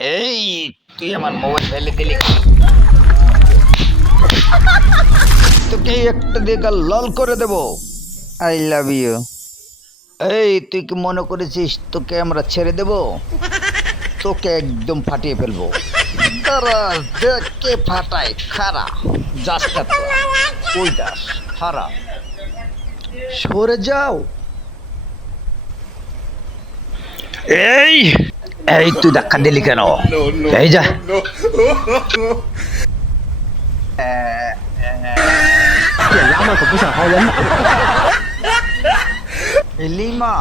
এই তুই আমার মোবাইল ফেলে দিলি তোকে একটা দেখা লাল করে দেব। I love you. এই তুই কি মনে করেছিস তোকে আমরা ছেড়ে দেব? তোকে একদম ফাটিয়ে ফেলবো। দাঁড়া দেখ কে ফাটায়। খারা যাস না তো। কই যাস? খারা সরে যাও। এই এই তুই ধাক্কা দিলি কেন? এই যা। লিমা